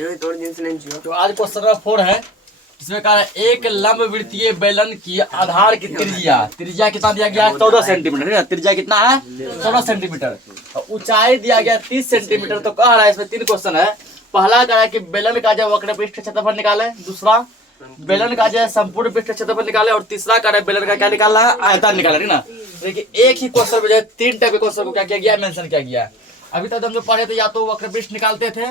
तो आज question number 4 है। इसमें कहा है एक लंबवृत्तीय बेलन की आधार की त्रिज्या कितना दिया गया है 14 सेंटीमीटर। त्रिज्या कितना है 14 सेंटीमीटर। और ऊंचाई दिया गया 30 सेंटीमीटर। तो कह रहा है इसमें 3 क्वेश्चन है। पहला कह रहा है कि बेलन का जो वक्र पृष्ठ क्षेत्रफल निकाले, दूसरा बेलन का जो है संपूर्ण पृष्ठ क्षेत्रफल निकाले, और तीसरा कह रहा है बेलन का क्या निकालना है आयतन निकाले, ठीक ना। देखिए एक ही क्वेश्चन में जो है 3 टाइप के क्वेश्चन को क्या किया गया मेंशन किया गया है। अभी तक हम जो पढ़े थे या तो वक्र पृष्ठ निकालते थे,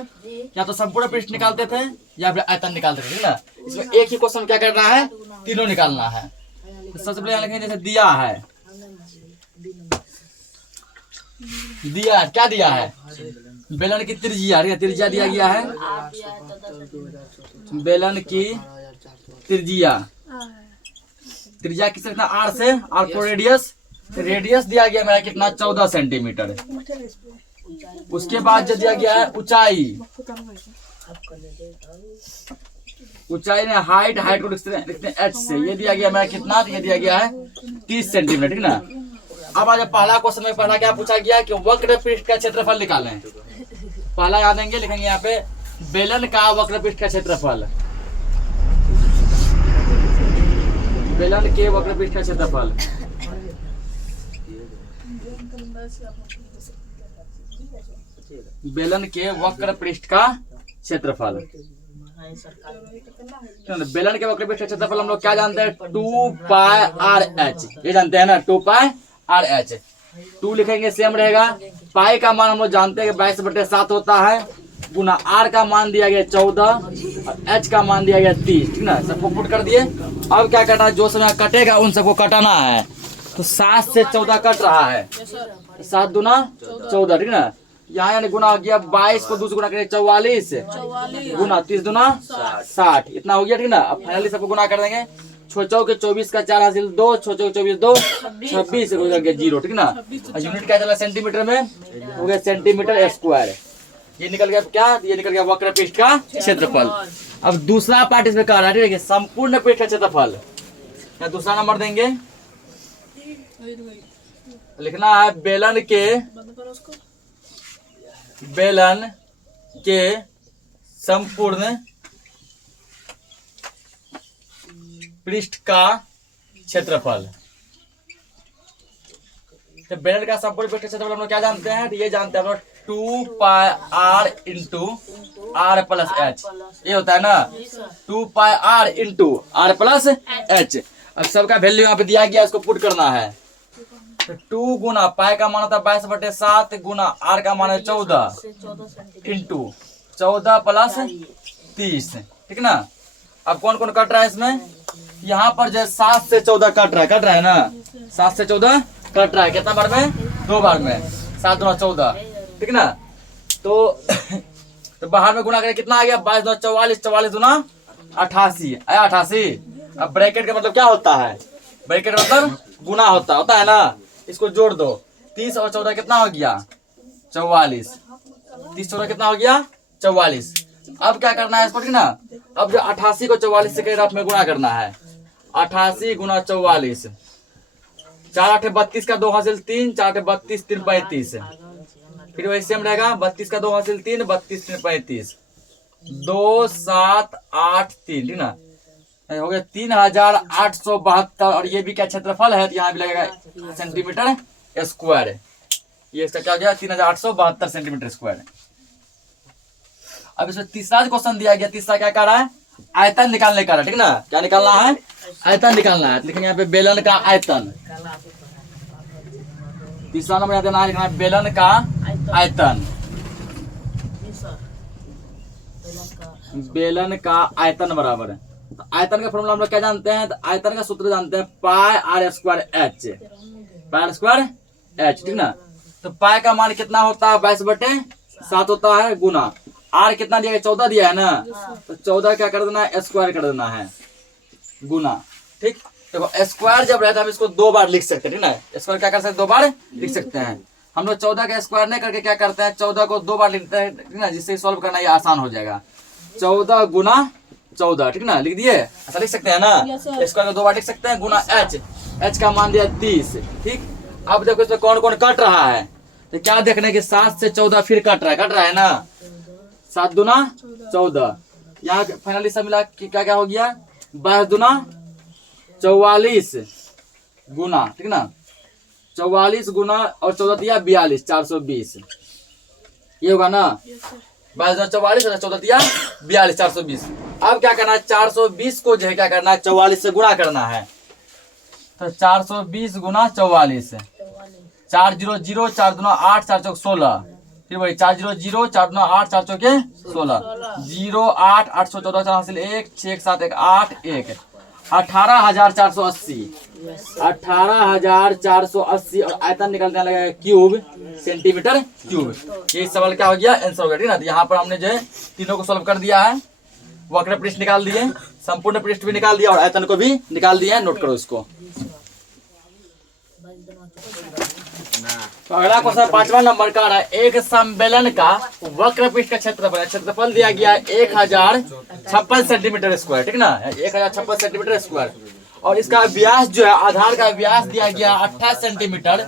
या तो संपूर्ण पृष्ठ निकालते थे, या फिर आयतन निकालते थे, ठीक ना। इसमें एक ही क्वेश्चन क्या करना है, तीनों निकालना है। तो सबसे पहले लिखेंगे जैसे दिया है, क्या दिया है बेलन की त्रिज्या दिया गया है। बेलन की त्रिज्या किससे कितना आर से, आर को रेडियस दिया गया मेरा कितना 14 सेंटीमीटर। उसके बाद जो दिया गया है ऊंचाई ने हाइट को लिखते हैं एच से, ये दिया गया मेरा कितना, ये दिया गया है 30 सेंटीमीटर, ठीक ना। अब आज पहला क्वेश्चन में पहला क्या पूछा गया कि वक्र पृष्ठ का क्षेत्रफल निकालें। पहला याद देंगे, लिखेंगे यहाँ पे बेलन का वक्र पृष्ठ का क्षेत्रफल, बेलन के वक्र पृष्ठ का क्षेत्रफल। बेलन के वक्र पृष्ठ का क्षेत्रफल, बेलन के वक्र पृष्ठ का क्षेत्रफल हम लोग क्या जानते हैं 2 पाई आर एच, ये जानते हैं ना 2 पाई आर एच। 2 लिखेंगे सेम रहेगा। पाई का मान हम लोग जानते हैं 22/7 होता है, गुना आर का मान दिया गया 14 और एच का मान दिया गया 30, ठीक ना। सबको पुट कर दिए। अब क्या करना है, जो समय कटेगा उन सबको कटाना है। तो 7 से 14 कट रहा है, 7 दूना 14, ठीक ना। यहाँ यानी गुना हो गया 22 को 2 से गुना करेंगे 44 गुना 30 दूना 60, इतना हो गया, ठीक ना। अब फाइनली सबको गुना कर देंगे। 6 के 24 का 4 हासिल 2, 6 के 24 2 26 हो गया 0, ठीक ना। यूनिट क्या चला सेंटीमीटर में, हो गया सेंटीमीटर स्क्वायर। ये निकल गया क्या, ये निकल गया वक्र पृष्ठ का क्षेत्रफल। अब दूसरा पार्ट इसमें कह रहा है, ठीक है, संपूर्ण पृष्ठ क्षेत्रफल। दूसरा नंबर देंगे, लिखना है बेलन के संपूर्ण पृष्ठ का क्षेत्रफल। तो बेलन का संपूर्ण पृष्ठ क्षेत्रफल हम लोग क्या जानते हैं, ये जानते हैं हम लोग 2 pi R into R plus H, ये होता है ना 2 pi R into R plus H. अब सबका वैल्यू यहाँ पे दिया गया, इसको पुट करना है। तो 2 गुना पाई का मान होता है 22/7 गुना आर का मान है 14 इंटू 14 प्लस 30, ठीक ना। अब कौन कौन कट रहा है इसमें, यहाँ पर जो 7 से 14 कट रहा है ना, 7 से 14 कट रहा है। कितना बार में, 2 बार में, 7 दूना 14, ठीक ना। तो बाहर में गुना करें कितना आ गया 22 दूना 44, 44 दूना 88 आया 88। अब ब्रैकेट का मतलब क्या होता है, ब्रैकेट मतलब गुना होता है ना। इसको जोड़ दो, 30 और 14 कितना हो गया 44, 30 14 कितना हो गया 44। अब क्या करना है इसको, ठीक ना। अब जो 88 को 44 से रफ में गुना करना है, 88 गुना 44, 4 8 32 का 2 हासिल 3, 4 8 32 3 35, फिर वही सेम रहेगा 32 का 2 हासिल 3, 32 3 35, 2 7 8 3, ठीक ना। हो गया 3872। और ये भी क्या क्षेत्रफल है, तो यहाँ भी लगेगा सेंटीमीटर स्क्वायर। ये इसका क्या हो गया 3872 सेंटीमीटर स्क्वायर। अब इसमें तीसरा क्वेश्चन दिया गया, तीसरा क्या कर रहा है आयतन निकालने का, ठीक ना। क्या निकालना है, आयतन निकालना है। लेकिन यहाँ पे बेलन का आयतन, तीसरा नंबर यहाँ देना है, लिखना है बेलन का आयतन, बेलन का आयतन बराबर है। तो आयतन का फॉर्मूला हम लोग क्या जानते हैं, तो आयतन का सूत्र जानते हैं pi R square H, pi R square H, ठीक ना। तो पाई का मान कितना होता है 22/7 होता है, गुना आर कितना दिया है 14 दिया है ना, तो 14 क्या कर देना है स्क्वायर कर देना है, गुना, ठीक। देखो स्क्वायर जब रहता है हम इसको 2 बार लिख सकते हैं, ठीक ना। स्क्वायर क्या कर सकते हैं 2 बार लिख सकते हैं। हम लोग 14 का स्क्वायर नहीं करके क्या करते हैं 14 को 2 बार लिखते हैं, ठीक ना, जिससे सॉल्व करना ये आसान हो जाएगा। 14 गुना 14, ठीक ना, लिख दिए, ऐसा लिख सकते हैं ना। स्क्वायर को 2 बार लिख सकते हैं, गुना एच का मान दिया 30, ठीक। अब देखो इसमें कौन कौन कट रहा है, तो क्या देखने के 7 से 14 फिर कट रहा है ना, 7 दूना 14। यहाँ फाइनली सब मिला क्या क्या हो गया, 22 दूना 44 गुना, ठीक ना, 44 गुना और 14 दिया 42, 420 ये होगा ना। 22 दूना 44 और 14 दिया 42, 420। अब क्या करना है, 420 को जो है क्या करना है, 44 से गुणा करना है। तो 420 गुना 44, 400, 4 दूना 8, 4 चौक 16, फिर वही 400, 4 दूना 8, 4 चौके 16, 0 8 814 4 हासिल 1 6 7 1 8 1 18,480, 18,480 और आयतन निकलने लगा क्यूब सेंटीमीटर क्यूब। ये सवाल क्या हो गया, आंसर हो गया, ठीक ना। तो यहाँ पर हमने जो है तीनों को सॉल्व कर दिया है, वक्र पृष्ठ निकाल दिए, संपूर्ण पृष्ठ भी निकाल दिया और आयतन को भी निकाल दिया है। नोट करो इसको। तो अगला क्वेश्चन 5वां नंबर का है, एक सम्मेलन का वक्र पृष्ठ का क्षेत्रफल दिया गया है 1056 सेंटीमीटर स्क्वायर, ठीक ना, 1056 सेंटीमीटर स्क्वायर। और इसका व्यास जो है, आधार का व्यास दिया गया 28 सेंटीमीटर।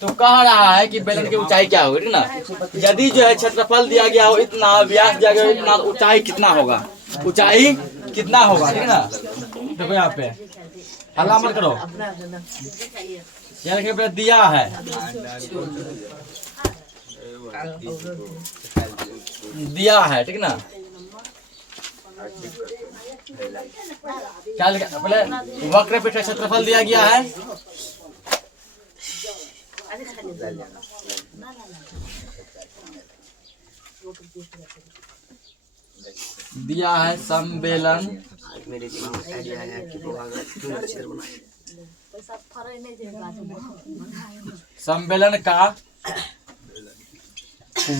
तो कह रहा है कि बेलन की ऊंचाई क्या होगी, ठीक ना। यदि जो है क्षेत्रफल दिया गया हो इतना, व्यास दिया गया हो इतना, ऊंचाई कितना होगा, ऊंचाई कितना होगा, ठीक ना। देखो यहाँ पे हल्ला मत करो, यहाँ दिया है, दिया है, ठीक ना। क्या लिखा पहले, वक्र पृष्ठ का क्षेत्रफल दिया गया है, दिया है सम्मेलन का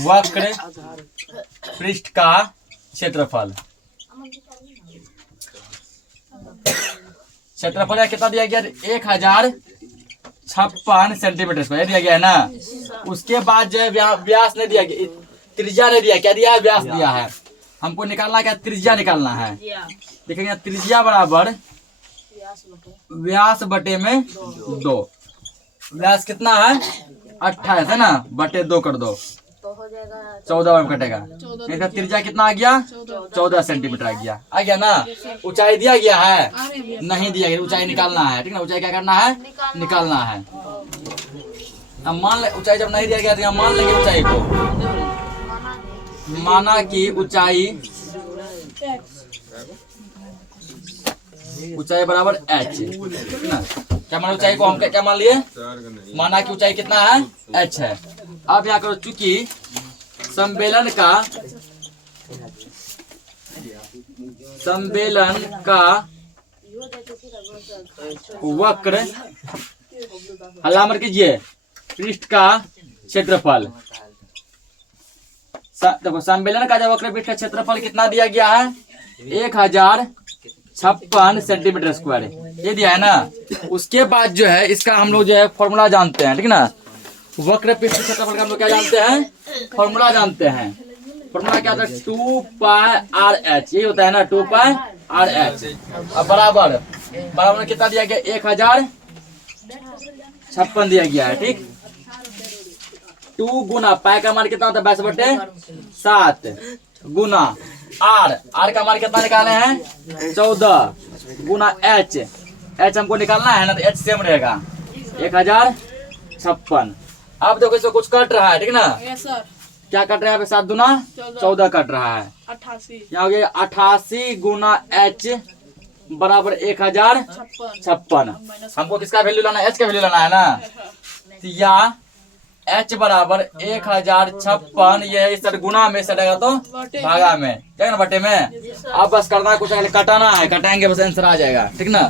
वक्र पृष्ठ का क्षेत्रफल, क्षेत्रफल कितना दिया गया, 1056 सेंटीमीटर स्क्वायर दिया गया है ना। उसके बाद जो है व्यास नहीं दिया गया, त्रिज्या नहीं दिया, क्या दिया है, व्यास दिया है। हमको निकालना क्या, त्रिज्या निकालना है। देखेंगे त्रिज्या बराबर व्यास बटे में 2, व्यास कितना है 28 है ना, बटे 2 कर दो तो हो जाएगा 14 में कटेगा। इसका त्रिज्या कितना आ गया, 14 सेंटीमीटर आ गया ना। ऊंचाई दिया गया है, नहीं दिया गया, ऊंचाई निकालना है, ठीक ना। ऊंचाई क्या करना है, निकालना है। अब मान ले ऊंचाई जब नहीं दिया गया तो मान लेंगे ऊंचाई को, माना कि ऊंचाई बराबर h, ना। क्या माना ऊंचाई को, हम क्या मान लिए, माना कि ऊंचाई कितना है, h है। अब यहाँ करो, चूंकि सम्मेलन का वक्र, हलामर कीजिए, पृष्ठ का क्षेत्रफल, देखो सम्मेलन का जो वक्र पृष्ठ का क्षेत्रफल कितना दिया गया है, 1056 सेंटीमीटर स्क्वायर, ये दिया है ना। उसके बाद जो है इसका हम लोग जो है फॉर्मूला जानते हैं, ठीक ना। वक्र पृष्ठ के क्षेत्रफल का हम लोग क्या जानते हैं, फॉर्मूला जानते हैं। फॉर्मूला क्या होता है, 2πRh, यही होता है ना, 2πRh। अब बराबर कितना दिया गया, 1056 दिया गया है, ठीक। 2 गुना पाई का मान कितना होता है, 22/7 गुना r का मान कितना निकाले हैं, 14 गुना h हमको निकालना है ना, तो h सेम रहेगा 1056। अब देखो इसको कुछ कट रहा है, ठीक ना। क्या कट रहा है, 7 दूना 14 कट रहा है, 88। यहाँ हो गया 88 गुना h बराबर 1056। हमको किसका वैल्यू लाना है, h का वैल्यू लाना है ना। तो या h बराबर 1056, ये इस गुना में सटेगा तो भागा में, क्या है ना, बटे में। अब बस करना है कुछ, कटाना है, कटाएंगे बस आंसर आ जाएगा, ठीक ना।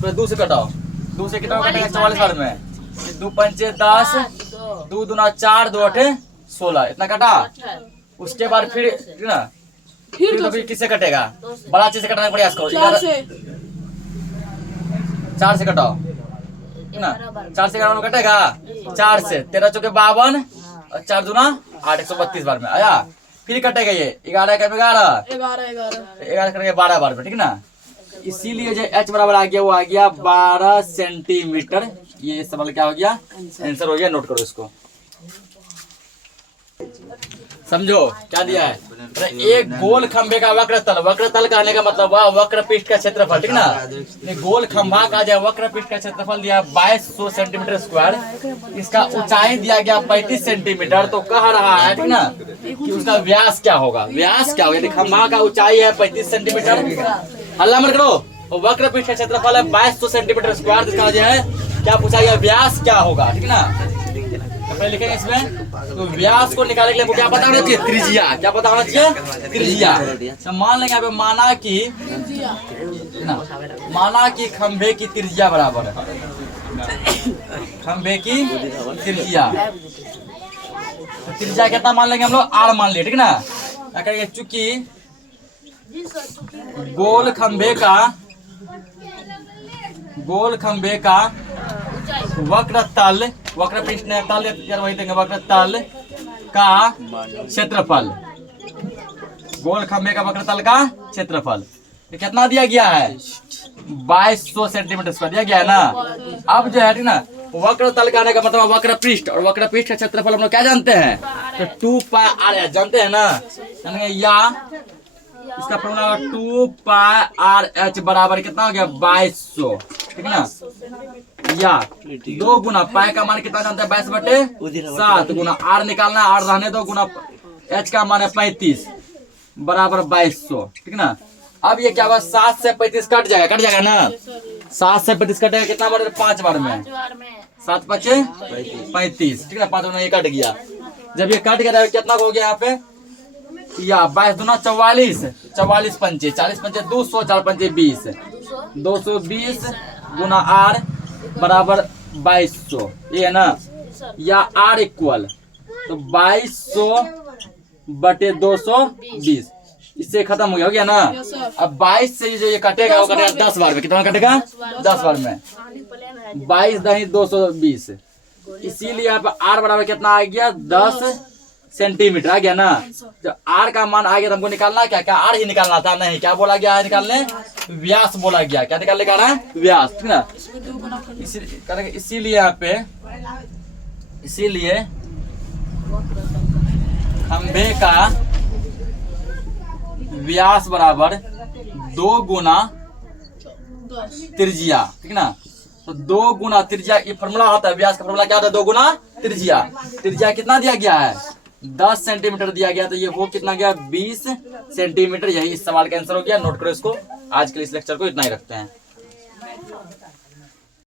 तो 2 से कटाओ, 2 से कितना कटेगा, 44 बार में, 2 पंचे 10, 2 दूना 4, 2 8 16, इतना कटा। उसके बाद फिर, ठीक ना, फिर तो फिर किससे कटेगा, बड़ा चीज से कटाने का प्रयास करो, 4 से कटाओ ना, 4 से कटेगा, 4 से 13 चौके 52 और 4 दूना 8, 132 बार में आया। फिर कटेगा ये 11 का 11 करेंगे 12 बार में, ठीक ना। इसीलिए जो h बराबर आ गया, वो आ गया 12 सेंटीमीटर। ये सवाल क्या हो गया, आंसर हो गया। नोट करो इसको। समझो क्या दिया है, तो एक गोल खंभे का वक्र तल कहने का मतलब वह वक्र पृष्ठ का क्षेत्रफल, ठीक ना। ये गोल खंभा का जो वक्र पृष्ठ का क्षेत्रफल दिया 2200 सेंटीमीटर स्क्वायर, इसका ऊंचाई दिया गया 35 सेंटीमीटर। तो कह रहा है, ठीक ना, कि उसका व्यास क्या होगा, व्यास क्या होगा। यदि खंभा का ऊंचाई है 35 सेंटीमीटर, हल्ला मत करो, तो वक्र पृष्ठ का क्षेत्रफल है 2200 सेंटीमीटर स्क्वायर, इसका जो है क्या पूछा गया, व्यास क्या होगा, ठीक ना। तो लिखेंगे इसमें, तो व्यास को निकालने के लिए क्या पता होना चाहिए, त्रिज्या। क्या पता होना चाहिए, त्रिज्या। तो मान लेंगे यहाँ पे, माना कि खंभे की त्रिज्या बराबर है, खंभे की त्रिज्या। तो त्रिज्या कितना मान लेंगे हम लोग, आर मान लिए, ठीक ना। क्या करेंगे, चूंकि गोल खंभे का वक्र पृष्ठ ने तल वही देंगे, वक्र तल का क्षेत्रफल, गोल खंभे का वक्र तल का क्षेत्रफल तो कितना दिया गया है, 2200 सेंटीमीटर स्क्वायर दिया गया है ना। अब जो है, ठीक ना, वक्र तल का आने का मतलब वक्र पृष्ठ, और वक्र पृष्ठ का क्षेत्रफल हम लोग क्या जानते हैं, तो 2 पाई आर जानते हैं ना। या इसका फॉर्मूला 2 पाई आर एच बराबर कितना हो गया, 2200, ठीक ना। या 2 गुना पाई का मान कितना जानते हैं, 22/7 गुना आर निकालना है, आर रहने दो, गुना एच का मान है 35 बराबर 2200, ठीक ना। अब ये क्या हुआ, 7 से 35 कट जाएगा ना, 7 से 35 कटेगा कितना बार, 5 बार में, 7 5 35, ठीक ना, 5 गुना ये कट गया। जब ये कट गया कितना हो गया यहाँ पे, या 22 दूना 44, 44 पंचे 40 पंचे 200, 4 पंचे 20, 220 गुना आर बराबर 2200, ये है ना। या आर इक्वल तो 2200/220, इससे खत्म हो गया ना। अब 22 से जो ये कटेगा वो कटेगा 10 बार में, कितना कटेगा, 10 बार में, 22 दही 220, इसीलिए यहाँ पे आर बराबर कितना आ गया, 10 सेंटीमीटर आ गया ना। जब आर का मान आ गया तो हमको निकालना क्या आर ही निकालना था, नहीं क्या बोला गया है निकालने, व्यास बोला गया। क्या निकालने का है, व्यास, ठीक ना। इसीलिए यहाँ पे, इसीलिए खंभे का व्यास बराबर 2 गुना त्रिज्या, ठीक ना। तो 2 गुना त्रिज्या, ये फॉर्मूला होता है व्यास का, फॉर्मूला क्या होता है, 2 गुना त्रिज्या। त्रिज्या कितना दिया गया है, 10 सेंटीमीटर दिया गया, तो ये वो कितना गया, 20 सेंटीमीटर। यही इस सवाल का आंसर हो गया। नोट करो इसको। आज के इस लेक्चर को इतना ही रखते हैं।